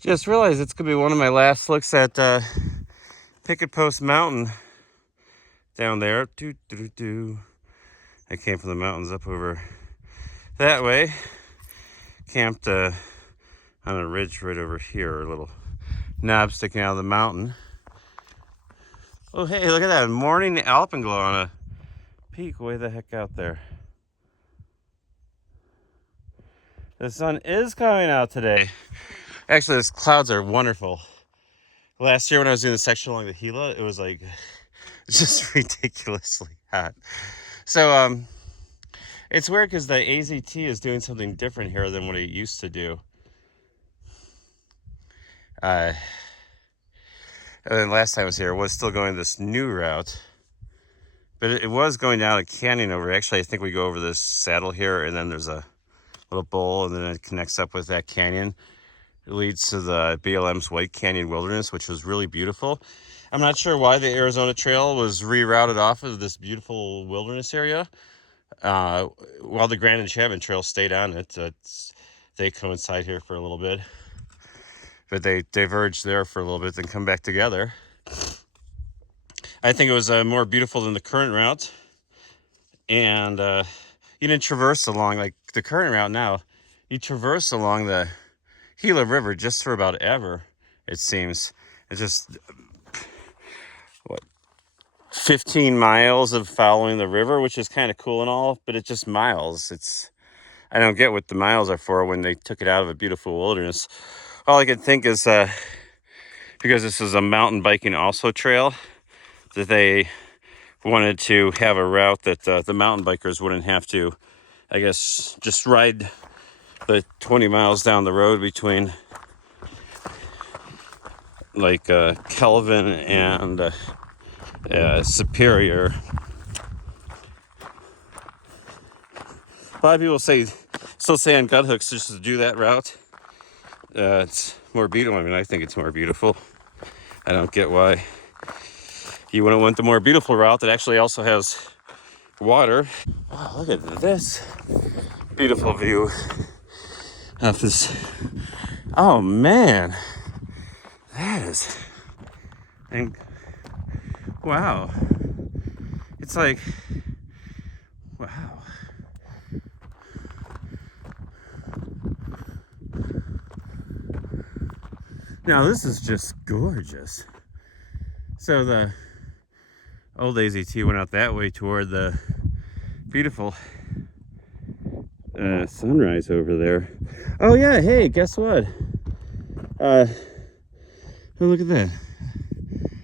Just realized it's gonna be one of my last looks at Picket Post Mountain down there. I came from the mountains up over that way. Camped on a ridge right over here, a little knob sticking out of the mountain. Oh, hey, look at that morning alpenglow on a peak way the heck out there. The sun is coming out today. Actually, these clouds are wonderful. Last year when I was doing the section along the Gila, it was like just ridiculously hot. So it's weird because the AZT is doing something different here than what it used to do. And then last time I was here, it was still going this new route, but it was going down a canyon over. Actually, I think we go over this saddle here, and then there's a little bowl, and then it connects up with that canyon. It leads to the BLM's White Canyon Wilderness, which was really beautiful. I'm not sure why the Arizona Trail was rerouted off of this beautiful wilderness area, while the Grand Enchantment Trail stayed on it. They coincide here for a little bit, but they diverged there for a little bit, then come back together. I think it was more beautiful than the current route, and you didn't traverse along like the current route now. You traverse along the Gila River just for about ever, it seems. It's just 15 miles of following the river, which is kind of cool and all, but it's just miles. I don't get what the miles are for when they took it out of a beautiful wilderness. All I could think is because this is a mountain biking also trail, that they wanted to have a route that the mountain bikers wouldn't have to, I guess, just ride the 20 miles down the road between like Kelvin and Superior. A lot of people still say on gut hooks just to do that route. It's more beautiful. I mean, I think it's more beautiful. I don't get why you wouldn't want the more beautiful route that actually also has water. Wow, look at this beautiful view of this. Oh man, that is, and wow, it's like, wow. Now this is just gorgeous. So the old AZT went out that way toward the beautiful sunrise over there. Oh yeah, hey, guess what? Oh, look at that.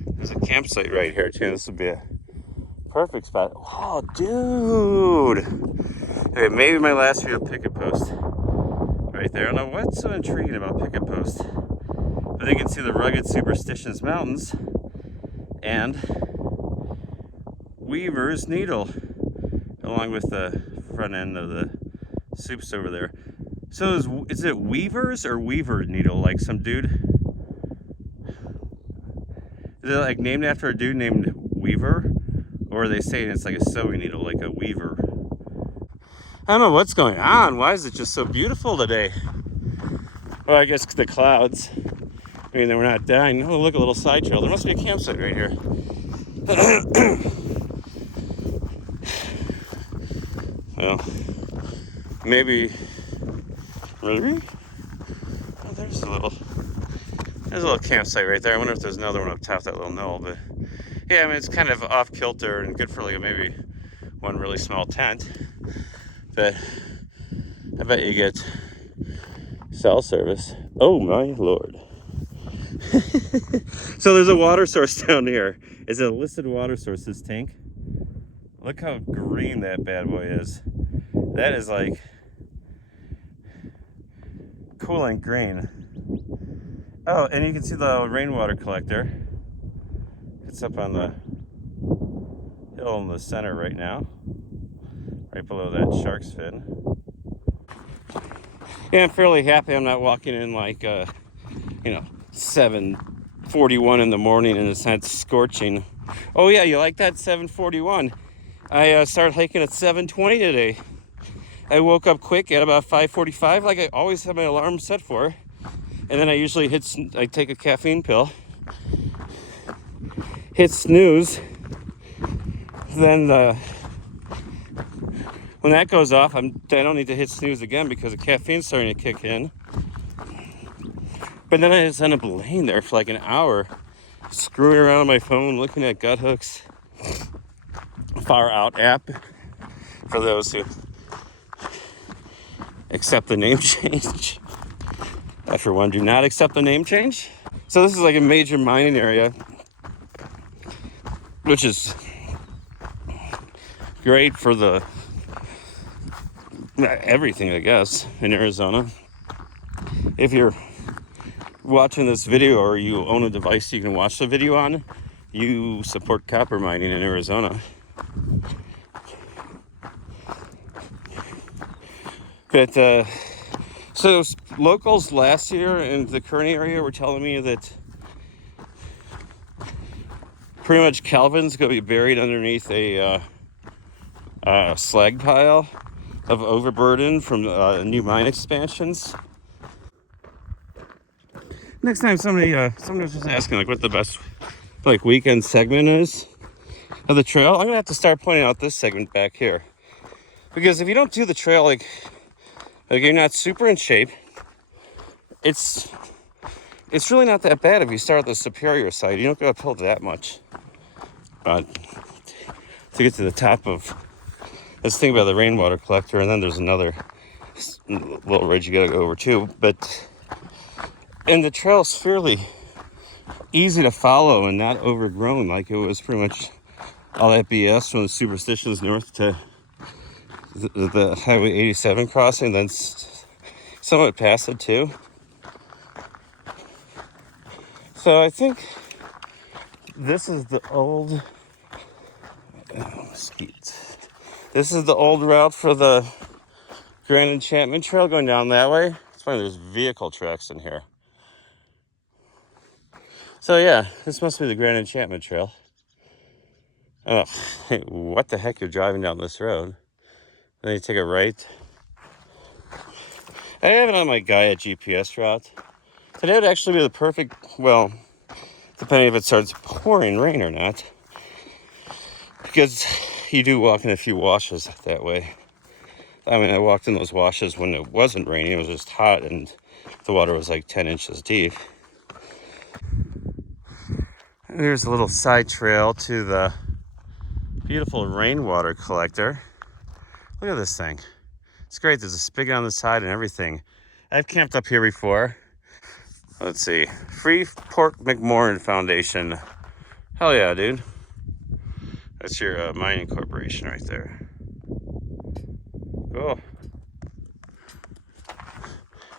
There's a campsite right here too. This would be a perfect spot. Oh, dude. Okay, maybe my last view of Picket Post right there. I don't know what's so intriguing about Picket Post, but you can see the rugged Superstitions Mountains and Weaver's Needle along with the front end of the soups over there. So is it Weaver's or Weaver Needle? Like some dude? Is it like named after a dude named Weaver? Or are they saying it's like a sewing needle, like a weaver? I don't know what's going on. Why is it just so beautiful today? Well, I guess the clouds. I mean, we're not dying. Oh, look, a little side trail. There must be a campsite right here. Well, maybe. Really? Oh, there's a little campsite right there. I wonder if there's another one up top that little knoll. But yeah, I mean, it's kind of off kilter and good for like maybe one really small tent. But I bet you get cell service. Oh my lord. So there's a water source down here. It's a listed water source, this tank. Look how green that bad boy is. That is like coolant green. Oh, and you can see the rainwater collector. It's up on the hill in the center right now, right below that shark's fin. Yeah, I'm fairly happy I'm not walking in like 7:41 in the morning and it's not scorching. Oh yeah, you like that? 7:41. I started hiking at 7:20 today. I woke up quick at about 5:45, like I always have my alarm set for, And then I usually I take a caffeine pill, hit snooze. Then when that goes off, I don't need to hit snooze again because the caffeine's starting to kick in. But then I just end up laying there for like an hour, screwing around on my phone, looking at gut hooks. Far Out app, for those who accept the name change. I, for one, do not accept the name change. So this is like a major mining area, which is great for the everything, I guess, in Arizona. If you're watching this video or you own a device you can watch the video on, you support copper mining in Arizona. But so locals last year in the current area were telling me that pretty much Kelvin's gonna be buried underneath a slag pile of overburden from new mine expansions. Next time somebody was just asking like what the best like weekend segment is of the trail, I'm gonna have to start pointing out this segment back here, because if you don't do the trail like you're not super in shape, it's really not that bad if you start at the Superior side. You don't go uphill that much to get to the top of this thing by the rainwater collector, and then there's another little ridge you gotta go over too. And the trail's fairly easy to follow and not overgrown like it was pretty much all that BS from the Superstitions north to the Highway 87 crossing, then somewhat past it too. So I think this is the old mesquite. This is the old route for the Grand Enchantment Trail going down that way. It's funny, there's vehicle tracks in here. So yeah, this must be the Grand Enchantment Trail. Oh, hey, what the heck, you're driving down this road? Then you take a right. I have it on my Gaia GPS route. Today would actually be the perfect, well, depending if it starts pouring rain or not, because you do walk in a few washes that way. I mean, I walked in those washes when it wasn't raining. It was just hot and the water was like 10 inches deep. And there's a little side trail to the beautiful rainwater collector. Look at this thing. It's great. There's a spigot on the side and everything. I've camped up here before. Let's see. Freeport McMoran Foundation. Hell yeah, dude. That's your mining corporation right there. Cool.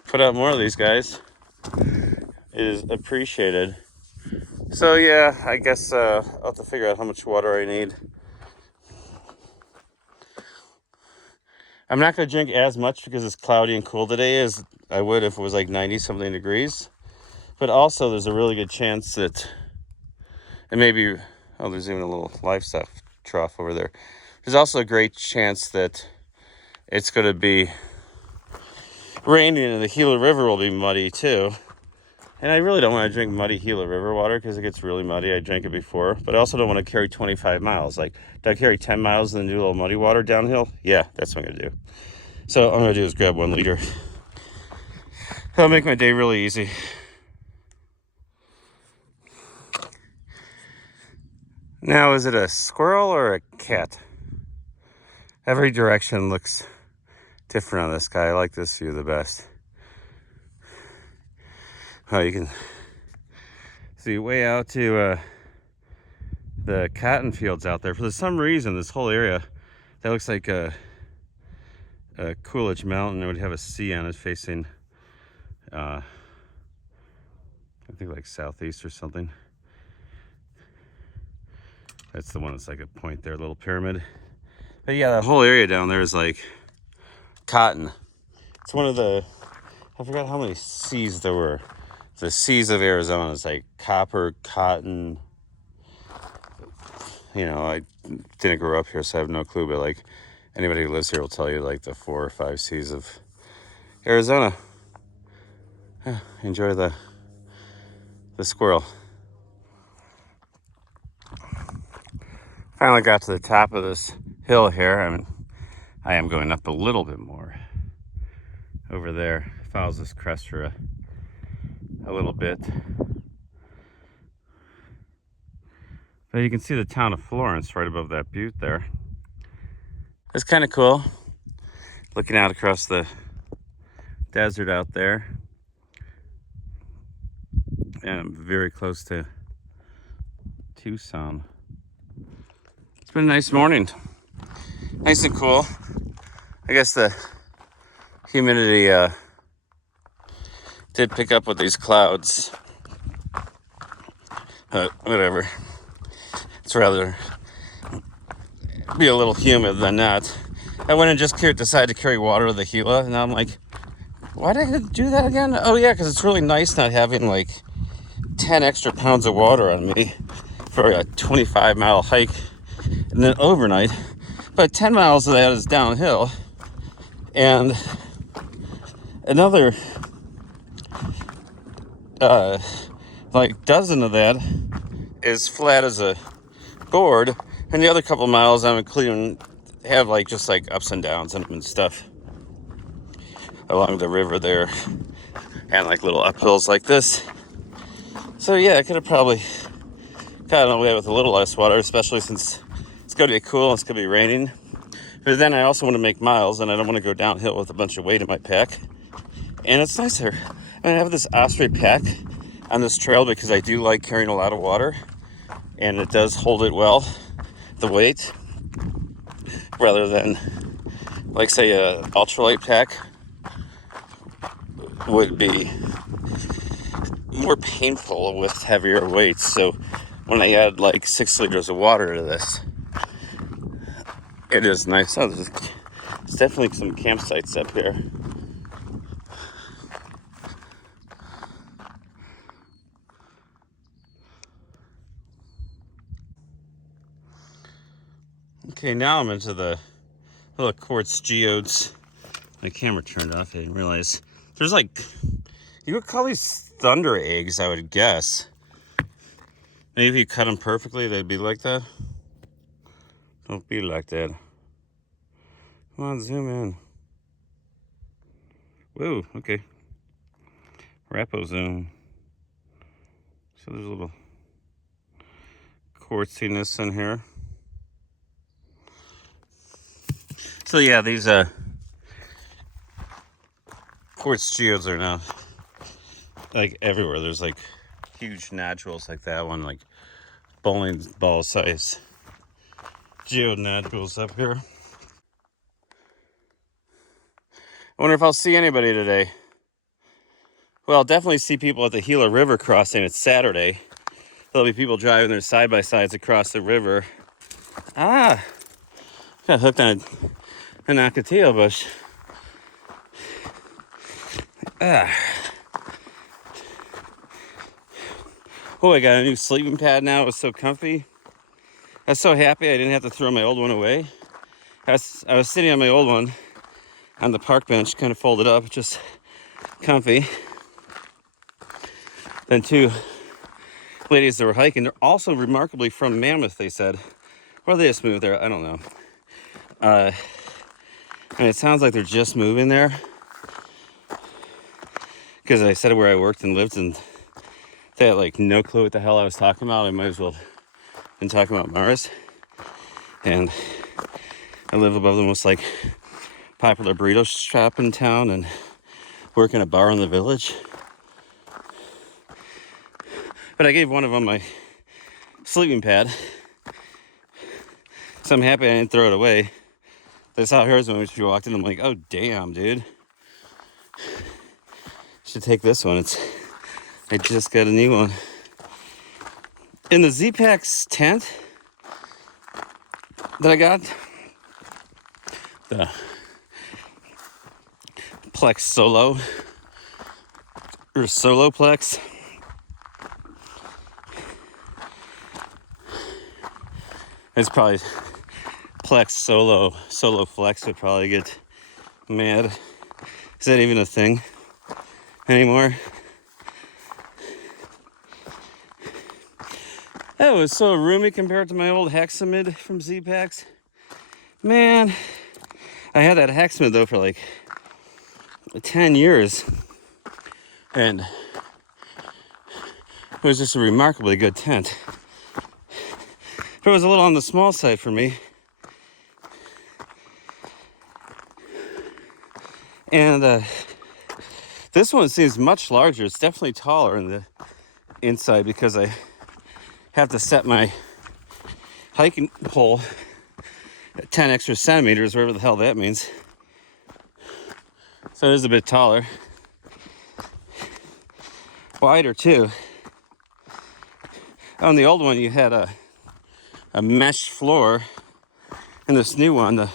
Put out more of these guys. It is appreciated. So yeah, I guess I'll have to figure out how much water I need. I'm not going to drink as much because it's cloudy and cool today as I would if it was like 90-something degrees. But also there's a really good chance that, and maybe, oh, there's even a little livestock trough over there. There's also a great chance that it's going to be raining and the Gila River will be muddy too. And I really don't want to drink muddy Gila River water because it gets really muddy. I drank it before, but I also don't want to carry 25 miles. Like, do I carry 10 miles and then do a little muddy water downhill? Yeah, that's what I'm going to do. So all I'm going to do is grab 1 liter. That'll make my day really easy. Now, is it a squirrel or a cat? Every direction looks different on this guy. I like this view the best. Oh, you can see way out to the cotton fields out there. For some reason, this whole area, that looks like a Coolidge Mountain. It would have a sea on it facing, I think like southeast or something. That's the one that's like a point there, a little pyramid. But yeah, that whole area down there is like cotton. It's one of the, I forgot how many C's there were. The C's of Arizona is like copper, cotton. You know, I didn't grow up here, so I have no clue, but like anybody who lives here will tell you like the 4 or 5 C's of Arizona. Enjoy the squirrel. Finally got to the top of this hill here. I am going up a little bit more over there. Follows this crest for a little bit. But you can see the town of Florence right above that butte there. It's kind of cool looking out across the desert out there. And I'm very close to Tucson. It's been a nice morning. Nice and cool. I guess the humidity did pick up with these clouds. But whatever. It's rather be a little humid than not. I went and just decided to carry water to the Gila, and now I'm like, why did I do that again? Oh yeah, because it's really nice not having like 10 extra pounds of water on me for a 25-mile hike and then overnight. But 10 miles of that is downhill, and another like dozen of that is flat as a board, and the other couple miles I'm including have like just like ups and downs and stuff along the river there, and like little uphills like this. So yeah, I could have probably gotten away with a little less water, especially since it's going to be cool and it's going to be raining. But then I also want to make miles, and I don't want to go downhill with a bunch of weight in my pack. And it's nicer. I have this osprey pack on this trail because I do like carrying a lot of water, and it does hold it well, the weight, rather than like say a ultralight pack would be more painful with heavier weights. So when I add like 6 liters of water to this, it is nice. Oh, there's definitely some campsites up here. Okay, now I'm into the little quartz geodes. My camera turned off. I didn't realize. There's like, you would call these thunder eggs, I would guess. Maybe if you cut them perfectly, they'd be like that. Don't be like that. Come on, zoom in. Whoa, okay. Rapo zoom. So there's a little quartziness in here. So yeah, these quartz geodes are now like everywhere. There's like huge nodules like that one, like bowling ball size geode nodules up here. I wonder if I'll see anybody today. Well, I'll definitely see people at the Gila River crossing. It's Saturday. There'll be people driving their side-by-sides across the river. Got hooked on an ocotillo bush. Oh, I got a new sleeping pad now. It was so comfy. I was so happy I didn't have to throw my old one away. I was sitting on my old one on the park bench, kind of folded up, just comfy. Then 2 ladies that were hiking, they're also remarkably from Mammoth, they said. Or they just moved there, I don't know. And it sounds like they're just moving there, because I said where I worked and lived, and they had like no clue what the hell I was talking about. I might as well have been talking about Mars. And I live above the most like popular burrito shop in town and work in a bar in the village. But I gave one of them my sleeping pad, so I'm happy I didn't throw it away. I saw hers when she walked in. I'm like, oh damn, dude, should take this one. I just got a new one. In the Z-Packs tent that I got, the Plex Solo, or Soloplex, it's probably Plex Solo Flex would probably get mad. Is that even a thing anymore? That was so roomy compared to my old Hexamid from Z-Packs. Man, I had that Hexamid though for like 10 years. And it was just a remarkably good tent. But it was a little on the small side for me. And this one seems much larger. It's definitely taller in the inside because I have to set my hiking pole at 10 extra centimeters, whatever the hell that means. So it is a bit taller. Wider too. On the old one you had a mesh floor. In this new one the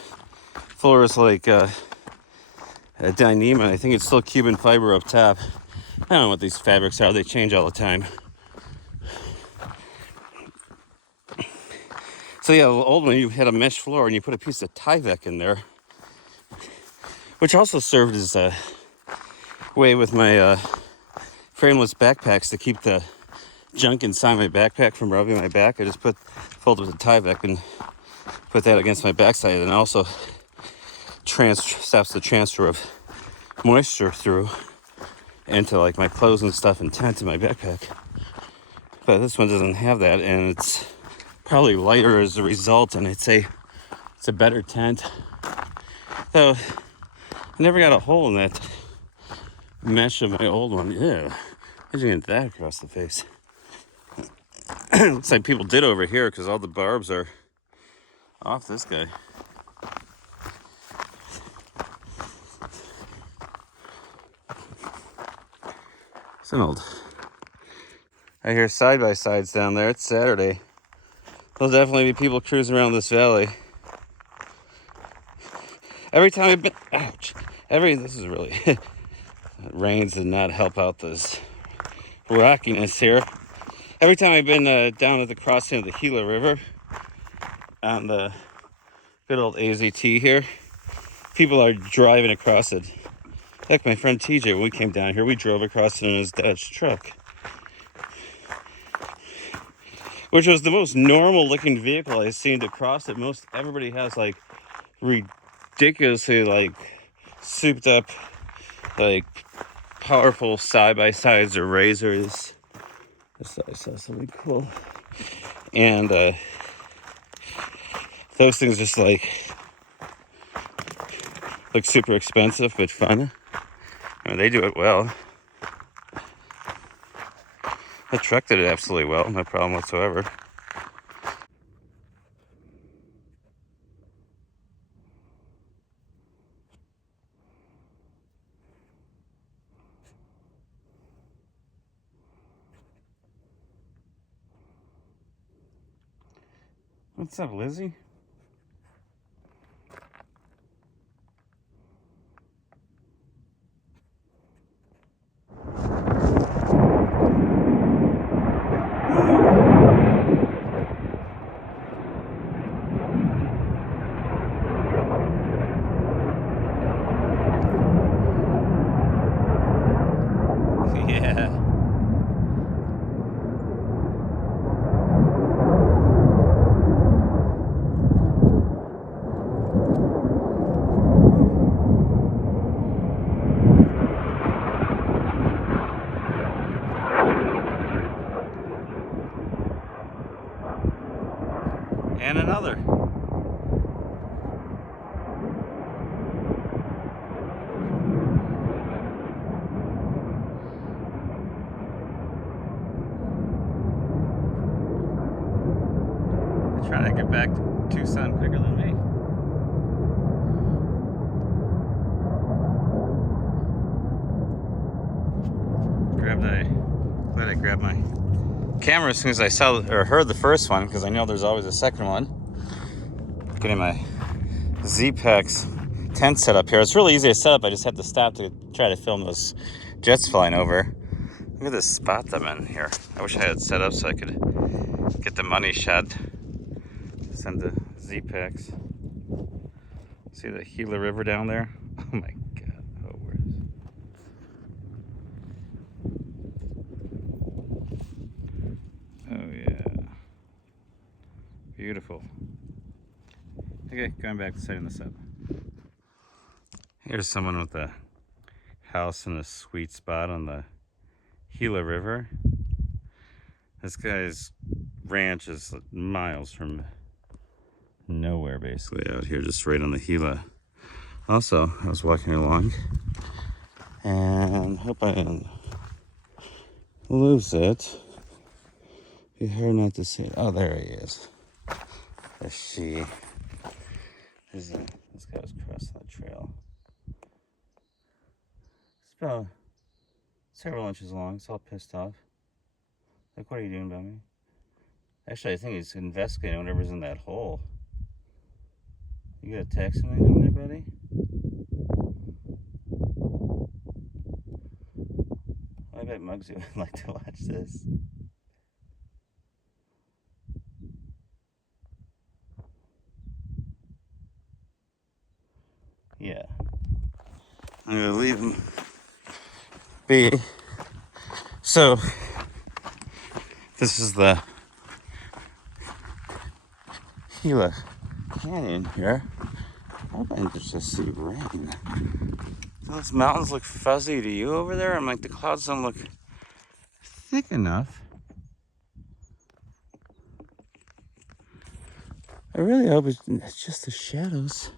floor is like a Dyneema. I think it's still Cuban fiber up top. I don't know what these fabrics are. They change all the time. So yeah, the old one you had a mesh floor and you put a piece of Tyvek in there, which also served as a way with my frameless backpacks to keep the junk inside my backpack from rubbing my back. I just fold with the Tyvek and put that against my backside, and also stops the transfer of moisture through into like my clothes and stuff and tent in my backpack. But this one doesn't have that, and it's probably lighter as a result, and it's a better tent. So I never got a hole in that mesh of my old one. Ew. Imagine getting that across the face. Looks like people did over here because all the barbs are off this guy. It's an old. I hear side-by-sides down there. It's Saturday. There'll definitely be people cruising around this valley. Every time I've been, ouch. This is really, rains did not help out this rockiness here. Every time I've been down at the crossing of the Gila River on the good old AZT here, people are driving across it. Heck, my friend TJ, when we came down here, we drove across it in his Dodge truck, which was the most normal looking vehicle I've seen to cross it. Everybody has like ridiculously like souped up, like powerful side-by-sides or razors. I saw something cool. And those things just like look super expensive but fun. I mean, they do it well. The truck did it absolutely well, no problem whatsoever. What's up, Lizzie? Yeah. And another. They're trying to get back to Tucson quicker than me. Glad I grabbed my camera as soon as I saw or heard the first one, because I know there's always a second one. Getting my Z-Packs tent set up here. It's really easy to set up. I just have to stop to try to film those jets flying over. Look at this spot I'm in here. I wish I had it set up so I could get the money shot. Send the Z-Packs. See the Gila River down there? Oh my God. Oh, where is it? Oh yeah. Beautiful. Okay, going back to setting this up. Here's someone with a house in a sweet spot on the Gila River. This guy's ranch is miles from nowhere, basically, out here, just right on the Gila. Also, I was walking along, and hope I didn't lose it. Be hard not to see it. Oh, there he is. There's she. This guy was crossing the trail. It's about several inches long. It's all pissed off. Like, what are you doing about me? Actually, I think he's investigating whatever's in that hole. You got a text something down there, buddy? I bet Muggsy would like to watch this. Yeah. I'm gonna leave him be. So, this is the Gila Canyon here. I hope I can just see rain. Those mountains look fuzzy to you over there? I'm like, the clouds don't look thick enough. I really hope it's just the shadows.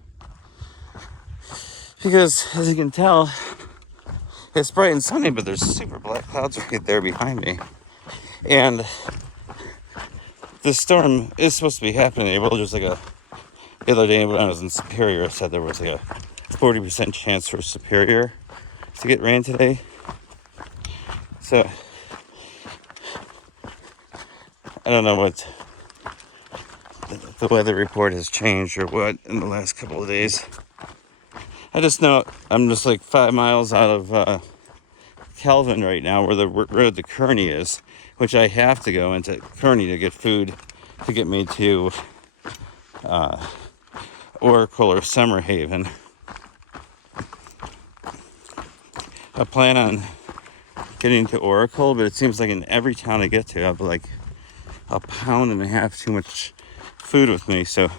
Because, as you can tell, it's bright and sunny, but there's super black clouds right there behind me. And this storm is supposed to be happening in April. There's like the other day when I was in Superior, I said there was like a 40% chance for Superior to get rain today. So, I don't know what the weather report has changed or what in the last couple of days. I just know I'm just like 5 miles out of Kelvin right now, where the road to Kearney is, which I have to go into Kearney to get food to get me to Oracle or Summer Haven. I plan on getting to Oracle, but it seems like in every town I get to, I have like a pound and a half too much food with me. So,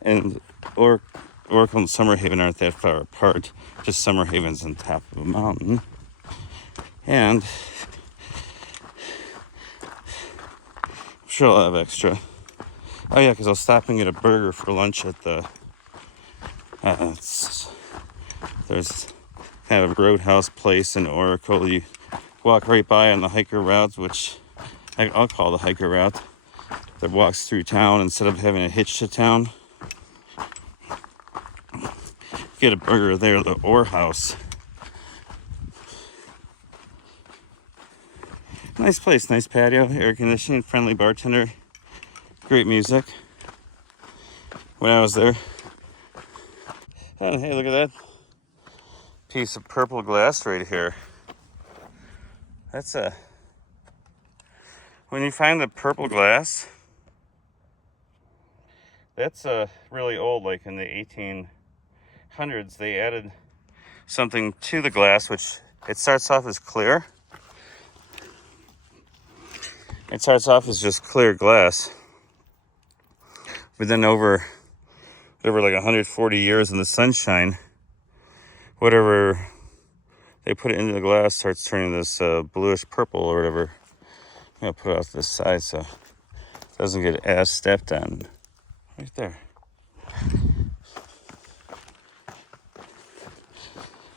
and Oracle and Summer Haven aren't that far apart. Just Summer Haven's on top of a mountain. And I'm sure I'll have extra. Oh yeah, because I'll stop and get a burger for lunch at the... there's kind of a roadhouse place in Oracle. You walk right by on the hiker routes, which I'll call the hiker route, that walks through town instead of having a hitch to town. Get a burger there, the Ore House. Nice place, nice patio, air conditioning, friendly bartender, great music. When I was there. And hey, look at that piece of purple glass right here. That's when you find the purple glass, that's really old, like in the 1800s. They added something to the glass, which it starts off as clear. It starts off as just clear glass. But then over like 140 years in the sunshine, whatever they put it into the glass starts turning this bluish purple or whatever. I'm gonna put it off this side so it doesn't get ass stepped on. Right there.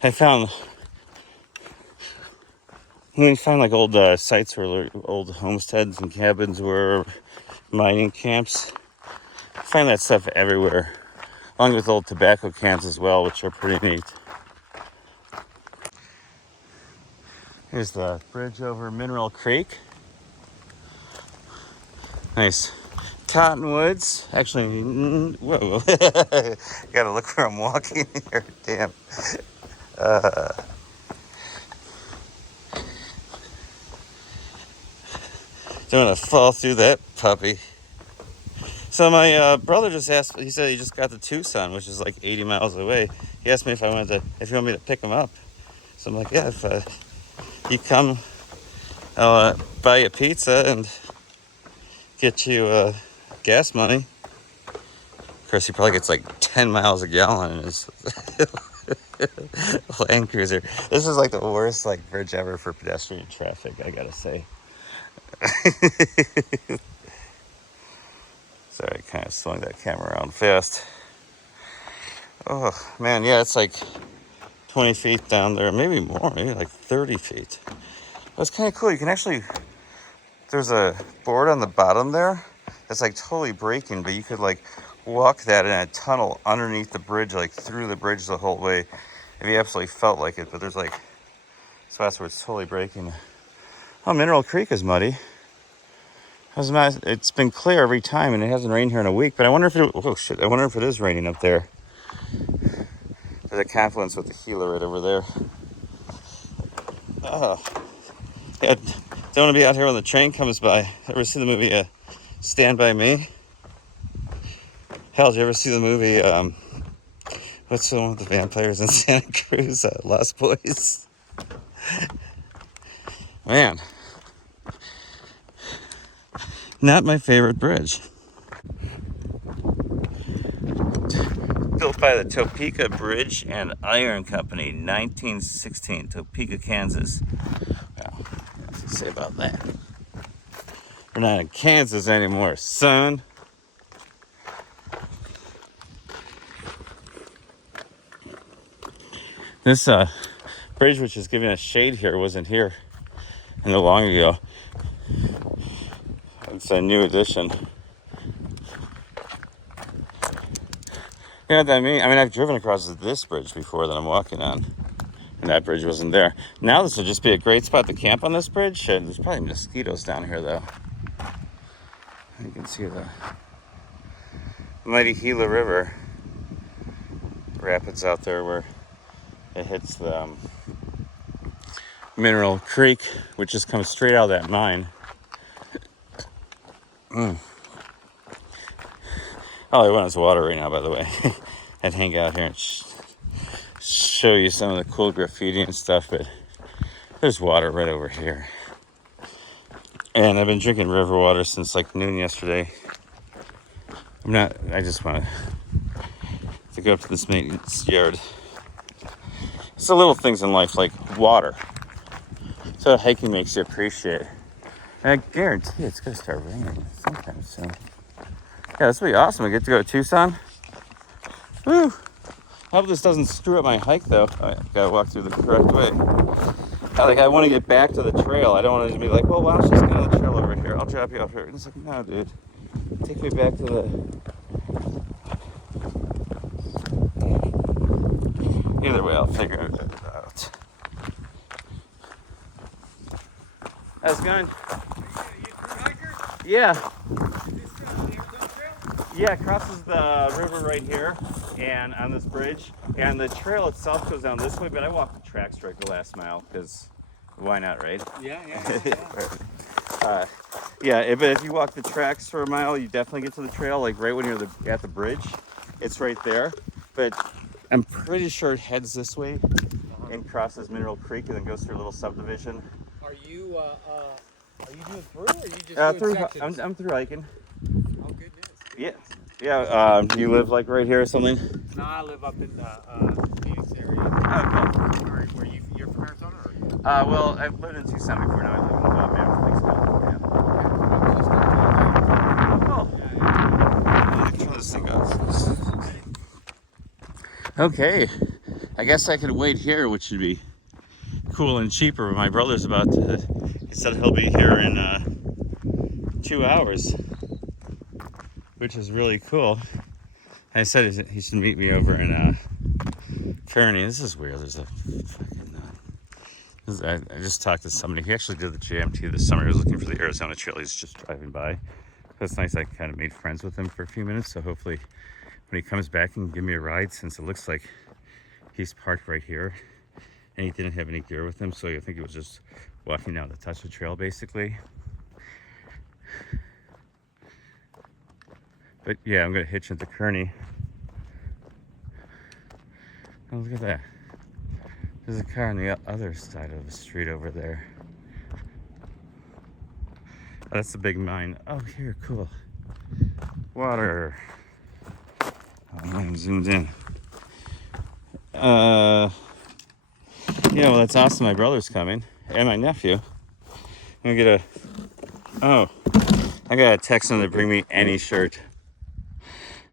I found, when you find like old sites where old homesteads and cabins were, mining camps, I find that stuff everywhere, along with old tobacco cans as well, which are pretty neat. Here's the bridge over Mineral Creek. Nice cottonwoods. Actually, whoa. Gotta look where I'm walking here. Damn. Don't want to fall through that puppy. So my brother just asked, he said he just got to Tucson, which is like 80 miles away. He asked me if you want me to pick him up. So I'm like, yeah, if you come, I'll buy you pizza and get you gas money. Of course, he probably gets like 10 miles a gallon in his Land Cruiser. This is like the worst like bridge ever for pedestrian traffic, I gotta say. Sorry, kind of slowing that camera around fast. Oh man, yeah, it's like 20 feet down there, maybe more, maybe like 30 feet. That's kind of cool. You can actually, there's a board on the bottom there that's like totally breaking, but you could like walk that in a tunnel underneath the bridge, like through the bridge the whole way, if you absolutely felt like it. But there's like spots where it's totally breaking. Oh, Mineral Creek is muddy. It's been clear every time, and it hasn't rained here in a week. But I wonder if it. Oh shit! I wonder if it is raining up there. There's a confluence with the Gila right over there. Oh, yeah. Don't want to be out here when the train comes by. Ever see the movie Stand By Me? Hell, did you ever see the movie? What's the one with the vampires in Santa Cruz? Lost Boys. Man, not my favorite bridge. Built by the Topeka Bridge and Iron Company, 1916, Topeka, Kansas. Well, what's to say about that? We're not in Kansas anymore, son. This bridge, which is giving us shade here, wasn't here not long ago. It's a new addition. You know what that means? I mean, I've driven across this bridge before that I'm walking on, and that bridge wasn't there. Now this would just be a great spot to camp on this bridge. There's probably mosquitoes down here, though. You can see the mighty Gila River rapids out there where it hits the Mineral Creek, which just comes straight out of that mine. All I want is water right now, by the way. I'd hang out here and show you some of the cool graffiti and stuff, but there's water right over here. And I've been drinking river water since like noon yesterday. I just want to go up to this maintenance yard. It's the little things in life like water. So hiking makes you appreciate it. And I guarantee it's gonna start raining sometime soon. Yeah, this will be awesome. We get to go to Tucson. Woo! I hope this doesn't screw up my hike though. I gotta walk through the correct way. I want to get back to the trail. I don't want to be like, well, why don't you just get on the trail over here? I'll drop you off here. And it's like, no, dude. Take me back to the... Either way, I'll figure it out. How's it going? You a true hiker? Yeah. Is this the Arizona Trail? Yeah, it crosses the river right here and on this bridge. And the trail itself goes down this way, but I walked the track straight the last mile because why not, right? Yeah. But if you walk the tracks for a mile, you definitely get to the trail, like right when you're at the bridge. It's right there. But I'm pretty sure it heads this way and crosses Mineral Creek and then goes through a little subdivision. Are you doing through, or are you just doing sections? I'm through hiking. Oh goodness. Yeah. You live like right here or something? No, I live up in the Phoenix area. Where you're from Arizona, or? Well, I've lived in Tucson before. Now I live in Mammoth Lakes, California. Oh. Turn this thing off. Okay. I guess I could wait here, which would be cool and cheaper. My brother's he said he'll be here in 2 hours, which is really cool. I said he should meet me over in Kearney. This is weird. There's a fucking... I just talked to somebody. He actually did the JMT this summer. He was looking for the Arizona Trail. He's just driving by. So it's nice I kind of made friends with him for a few minutes. So hopefully when he comes back, he can give me a ride, since it looks like he's parked right here. And he didn't have any gear with him. So I think he was just walking down to touch the trail, basically. But yeah, I'm going to hitch into Kearney. Oh, look at that. There's a car on the other side of the street over there. That's the big mine. Oh, here, cool. Water. Oh, I'm zoomed in. Yeah, well, that's awesome. My brother's coming and my nephew. I'm gonna get a. Oh, I gotta text him to bring me any shirt.